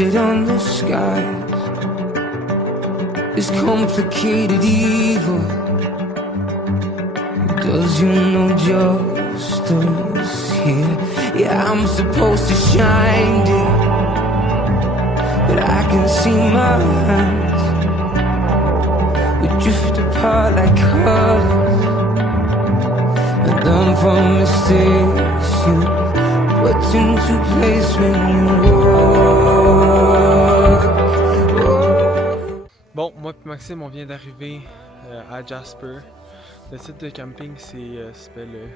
wasted on the skies. This complicated evil. Does you know justice here? Yeah, I'm supposed to shine, dear, but I can see my hands. We drift apart like colors, and learn from mistakes you put into place when you walk. Bon, moi et Maxime, on vient d'arriver à Jasper. Le site de camping s'appelle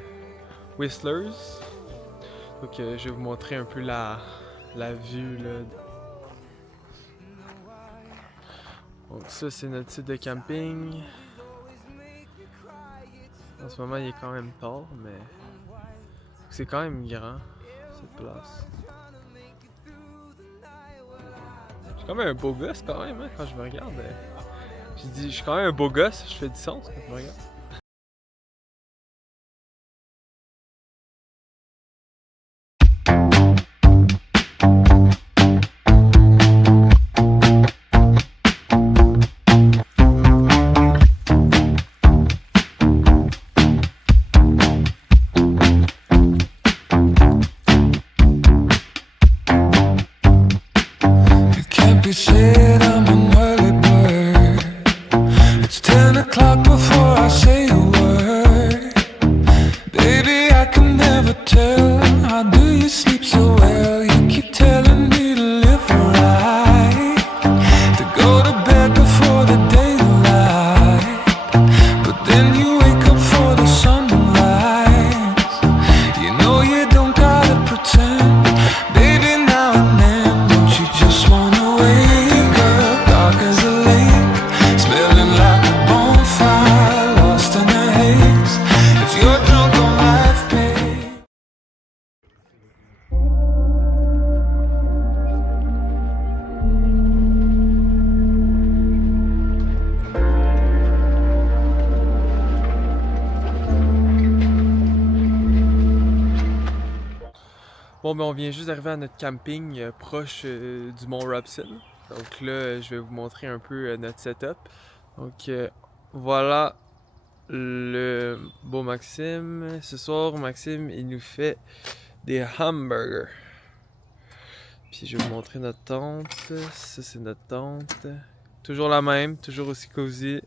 Whistler's. Donc je vais vous montrer un peu la vue là. Donc ça c'est notre site de camping. En ce moment il est quand même tard, mais c'est quand même grand cette place. Je suis quand même un beau gosse quand même hein, quand je me regarde. Je suis quand même un beau gosse, je fais du sens quand je me regarde. Said I'm an early bird. It's 10 o'clock before I say a word. Baby, I can never tell. How do you sleep so well? You keep telling me to live right, to go to bed before the daylight, but then you wake up for the sunrise. You know you don't gotta pretend, baby, now and then. Don't you just wanna Bon, ben on vient juste d'arriver à notre camping proche du mont Robson. Donc là, je vais vous montrer un peu notre setup. Donc voilà le beau Maxime. Ce soir, Maxime, il nous fait des hamburgers. Puis je vais vous montrer notre tente. Ça, c'est notre tente. Toujours la même, toujours aussi cosy.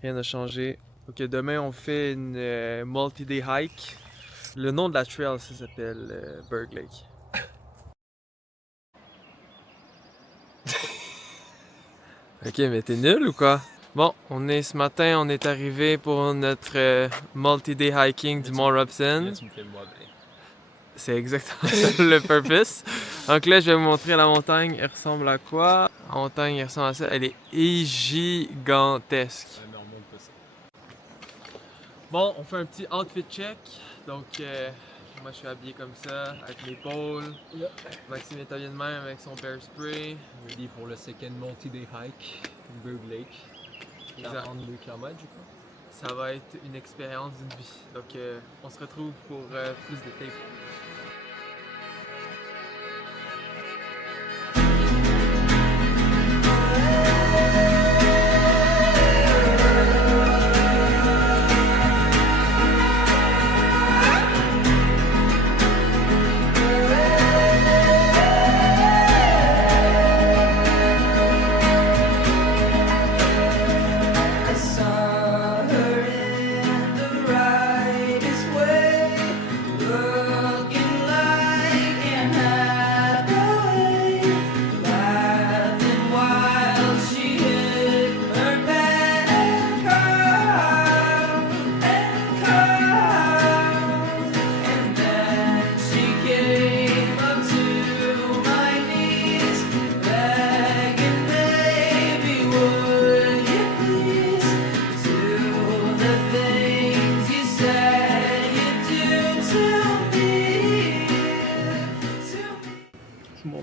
Rien n'a changé. Donc demain, on fait une multi-day hike. Le nom de la trail, ça s'appelle Berg Lake. Ok, mais t'es nul ou quoi? Bon, ce matin, on est arrivé pour notre multi-day hiking du Mont Robson. C'est exactement ça le purpose. Donc là, je vais vous montrer la montagne. Elle ressemble à quoi? La montagne, elle ressemble à ça. Elle est gigantesque. Bon, on fait un petit outfit check. Donc, moi je suis habillé comme ça, avec mes pôles. Yep. Maxime est habillé de même avec son bear spray. Ready pour le second multi-day hike, Berg Lake. 42 km, je crois. Ça va être une expérience d'une vie. Donc, on se retrouve pour plus de tapes.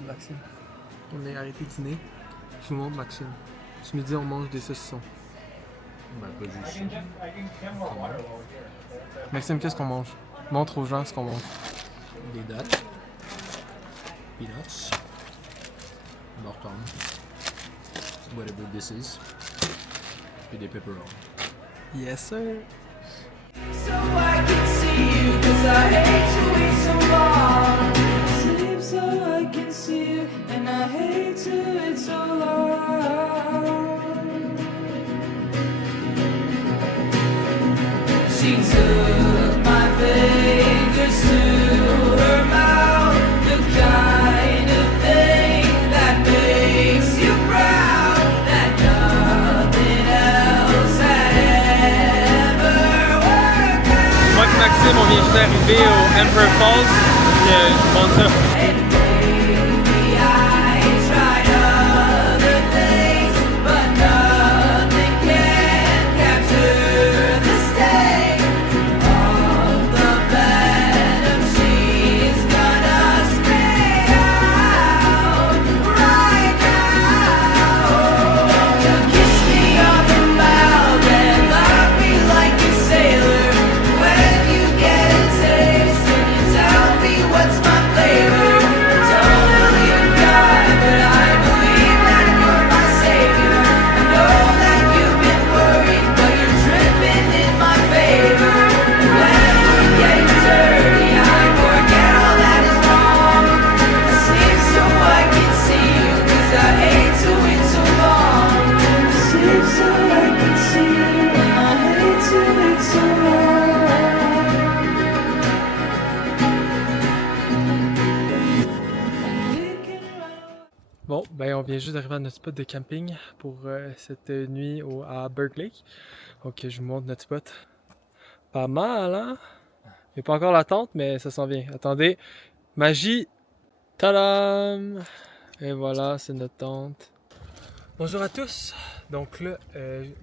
Maxime. On est arrêté de dîner. Je vous montre Maxime. Ce midi, on mange des saucissons. Ben, pas juste. Maxime, qu'est-ce qu'on mange? Montre aux gens ce qu'on mange. Des dattes. Peanuts. Morton, whatever this is, puis des pepperoni. Yes, sir! So I can see you, 'cause I hate to wait so long. Sleep so I can see you, and I hate to wait so long. She took my fingers to her mouth, the kind of thing that makes you proud, that nothing else had ever worked out. Moi et Maxime, on vient juste d'arriver au Emperor Falls. Puis, je vous montre ça. And maybe I tried other things, but nothing can capture the sting of the venom she's gonna spit out right now. You kiss me on the mouth and love me like a sailor. When you get a taste and you tell me what's my flavor. Don't believe God, but I believe that you're my savior. I know that you've been worried, but you're tripping in my favor. When we get dirty, I forget all that is wrong. I sleep so I can see you, 'cause I hate to wait so long. I sleep so I can see you, and I hate to wait so long. Bon, ben on vient juste d'arriver à notre spot de camping pour cette nuit à Burke Lake. Donc je vous montre notre spot. Pas mal, hein? Il n'y a pas encore la tente, mais ça s'en vient. Attendez. Magie! Tadam! Et voilà, c'est notre tente. Bonjour à tous! Donc là,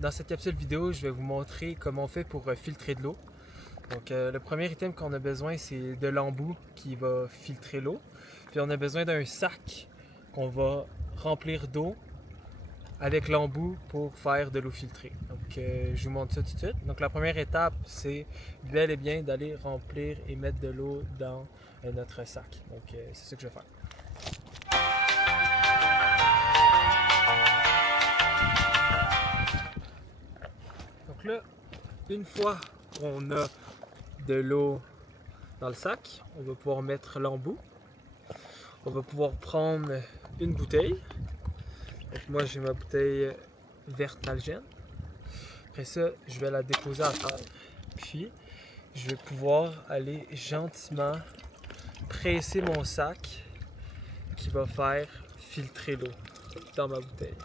dans cette capsule vidéo, je vais vous montrer comment on fait pour filtrer de l'eau. Donc le premier item qu'on a besoin, c'est de l'embout qui va filtrer l'eau. Puis on a besoin d'un sac qu'on va remplir d'eau avec l'embout pour faire de l'eau filtrée. Donc je vous montre ça tout de suite. Donc la première étape, c'est bel et bien d'aller remplir et mettre de l'eau dans notre sac. Donc c'est ce que je vais faire. Donc là, une fois qu'on a de l'eau dans le sac, on va pouvoir mettre l'embout. On va pouvoir prendre une bouteille. Donc moi j'ai ma bouteille verte Algène. Après ça, je vais la déposer à terre. Puis je vais pouvoir aller gentiment presser mon sac qui va faire filtrer l'eau dans ma bouteille.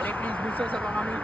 Allez, please, bisa sa mga kami.